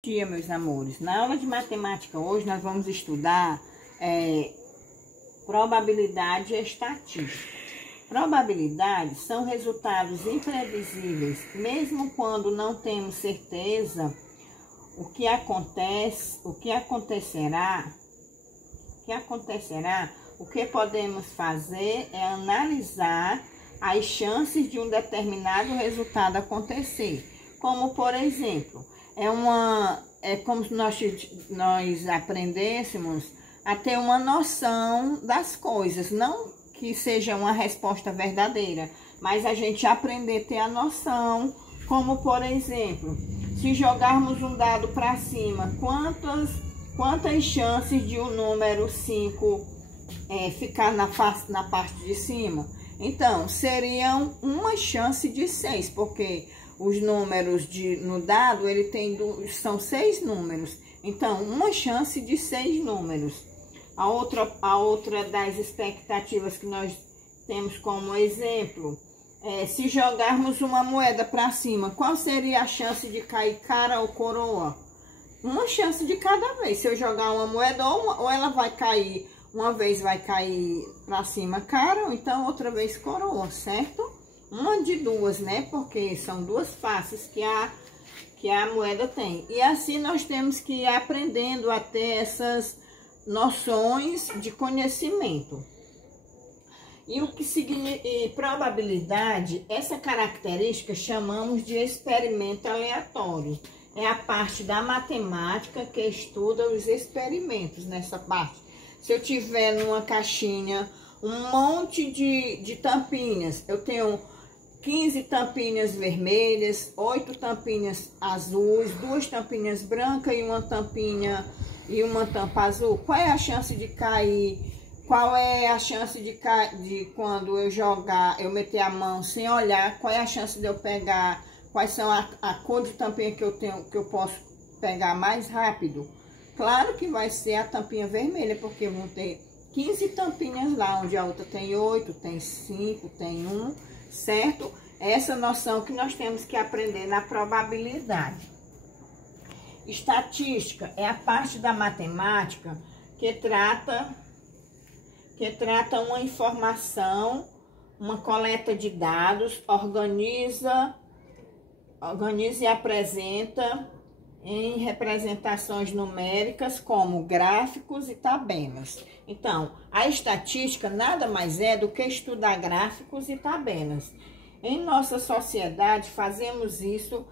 Bom dia, meus amores. Na aula de matemática hoje nós vamos estudar probabilidade e estatística. Probabilidades são resultados imprevisíveis, mesmo quando não temos certeza o que acontecerá. O que podemos fazer é analisar as chances de um determinado resultado acontecer. Como, por exemplo, é como se nós aprendêssemos a ter uma noção das coisas, não que seja uma resposta verdadeira, mas a gente aprender a ter a noção, como por exemplo, se jogarmos um dado para cima, quantas chances de o número 5 ficar na parte de cima? Então, seriam uma chance de 6, porque os números no dado, são 6 números. Então, uma chance de 6 números. A outra das expectativas que nós temos como exemplo, se jogarmos uma moeda para cima, qual seria a chance de cair cara ou coroa? Uma chance de cada vez. Se eu jogar uma moeda, ou ela vai cair, uma vez vai cair para cima cara, ou então outra vez coroa, certo? Uma de duas, né? Porque são duas faces que a moeda tem. E assim nós temos que ir aprendendo a ter essas noções de conhecimento. E o que significa probabilidade, essa característica chamamos de experimento aleatório. É a parte da matemática que estuda os experimentos nessa parte. Se eu tiver numa caixinha um monte de tampinhas, eu tenho 15 tampinhas vermelhas, 8 tampinhas azuis, 2 tampinhas brancas e uma tampa azul. Qual é a chance de cair? Qual é a chance de quando eu jogar, eu meter a mão sem olhar? Qual é a chance de eu pegar? Quais são a cor de tampinha que eu tenho, que eu posso pegar mais rápido? Claro que vai ser a tampinha vermelha, porque vão ter 15 tampinhas lá, onde a outra tem 8, tem 5, tem 1, certo? Essa noção que nós temos que aprender na probabilidade. Estatística é a parte da matemática que trata uma informação, uma coleta de dados, organiza e apresenta em representações numéricas como gráficos e tabelas. Então, a estatística nada mais é do que estudar gráficos e tabelas. Em nossa sociedade, fazemos isso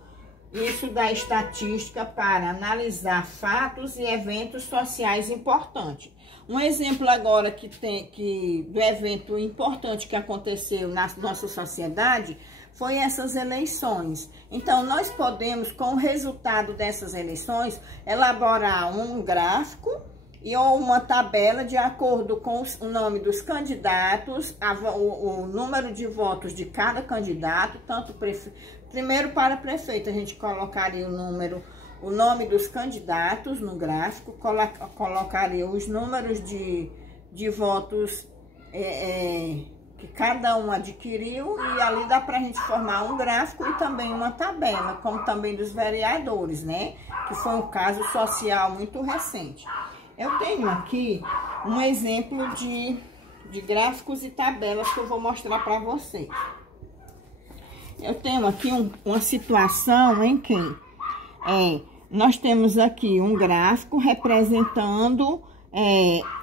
da estatística para analisar fatos e eventos sociais importantes. Um exemplo agora do evento importante que aconteceu na nossa sociedade foi essas eleições. Então, nós podemos, com o resultado dessas eleições, elaborar um gráfico ou uma tabela de acordo com o nome dos candidatos, o número de votos de cada candidato, primeiro para prefeito, a gente colocaria o nome dos candidatos no gráfico, colocaria os números de votos que cada um adquiriu, e ali dá pra gente formar um gráfico e também uma tabela, como também dos vereadores, né? Que foi um caso social muito recente. Eu tenho aqui um exemplo de gráficos e tabelas que eu vou mostrar para vocês. Eu tenho aqui uma situação em que nós temos aqui um gráfico representando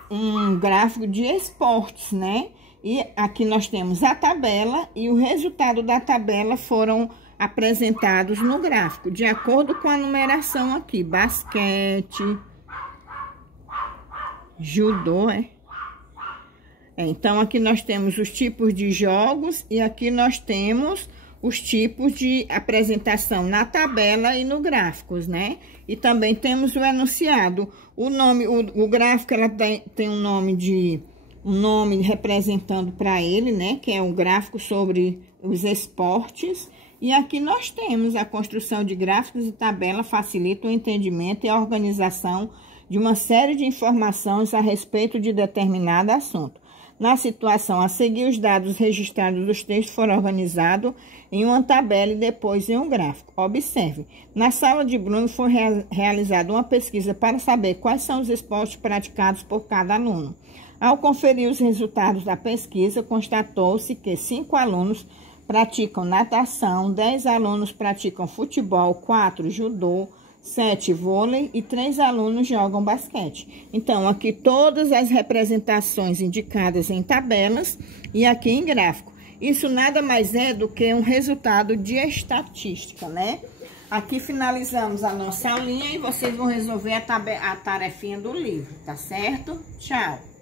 um gráfico de esportes, né? E aqui nós temos a tabela e o resultado da tabela foram apresentados no gráfico, de acordo com a numeração aqui. Basquete, judô, então aqui nós temos os tipos de jogos e aqui nós temos os tipos de apresentação na tabela e no gráficos, né? E também temos o enunciado. O gráfico ela tem um nome representando para ele, né? Que é um gráfico sobre os esportes. E aqui nós temos a construção de gráficos e tabela facilita o entendimento e a organização de uma série de informações a respeito de determinado assunto. Na situação a seguir, os dados registrados dos textos foram organizados em uma tabela e depois em um gráfico. Observe, na sala de Bruno foi realizada uma pesquisa para saber quais são os esportes praticados por cada aluno. Ao conferir os resultados da pesquisa, constatou-se que 5 alunos praticam natação, 10 alunos praticam futebol, 4 judô, 7 vôlei e 3 alunos jogam basquete. Então, aqui todas as representações indicadas em tabelas e aqui em gráfico. Isso nada mais é do que um resultado de estatística, né? Aqui finalizamos a nossa aulinha e vocês vão resolver a tarefinha do livro, tá certo? Tchau!